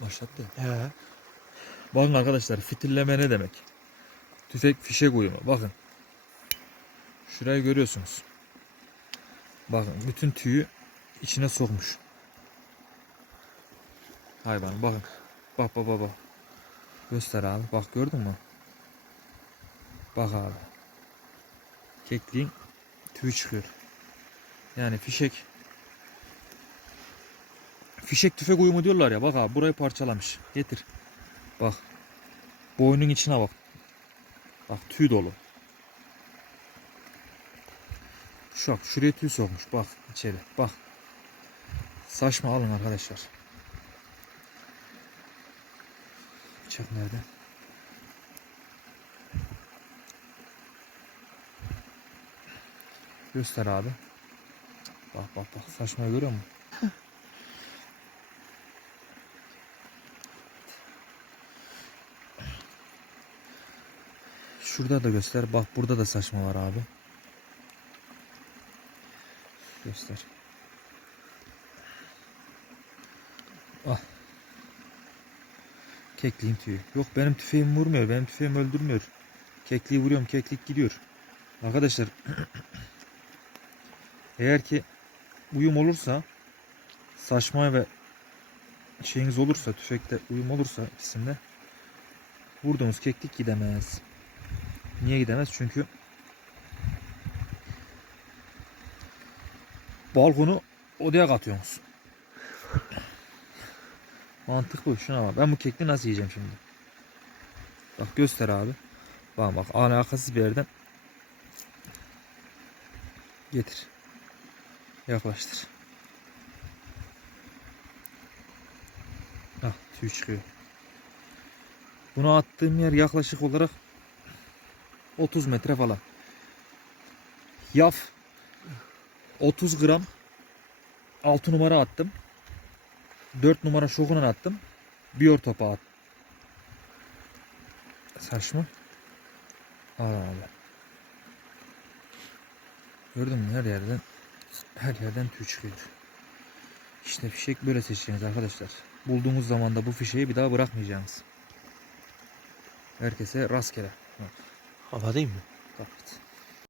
Başlattı. He. Bakın arkadaşlar fitilleme ne demek? Tüfek fişek uyumu. Bakın. Şurayı görüyorsunuz. Bakın bütün tüyü içine sokmuş. Hayvan bakın. Bak bak bak bak. Göster abi. Bak gördün mü? Bak abi. Kekliğin tüyü çıkıyor. Yani fişek Fişek tüfek uyumu diyorlar ya. Bak abi burayı parçalamış. Getir. Bak. Boynun içine bak. Bak tüy dolu. Şu bak şuraya tüy sokmuş. Bak içeri. Bak. Saçma alın arkadaşlar. Bıçak nerede? Göster abi. Bak bak bak. Saçmayı görüyor musun? Şurada da göster. Bak burada da saçma var abi. Göster. Ah. Kekliğin tüyü. Yok benim tüfeğim vurmuyor. Benim tüfeğim öldürmüyor. Kekliği vuruyorum. Keklik gidiyor. Arkadaşlar. eğer ki uyum olursa saçma ve şeyiniz olursa tüfekte uyum olursa ikisinde vurduğunuz keklik gidemez. Niye gidemez? Çünkü balkonu odaya katıyorsunuz. Mantık bu. Şuna bak. Ben bu kekli nasıl yiyeceğim şimdi? Bak göster abi. Bak bak alakasız bir yerden getir. Yaklaştır. Ah tüy çıkıyor. Bunu attığım yer yaklaşık olarak 30 metre falan. Yaf 30 gram 6 numara attım. 4 numara şokunan attım. Biyor topa at. Saçma. Al abi. Gördün mü her yerden her yerden tüy çıkıyor. İşte fişek böyle seçeceğiniz arkadaşlar. Bulduğunuz zaman da bu fişeği bir daha bırakmayacaksınız. Herkese rastgele. Hava değil mi? Kapat.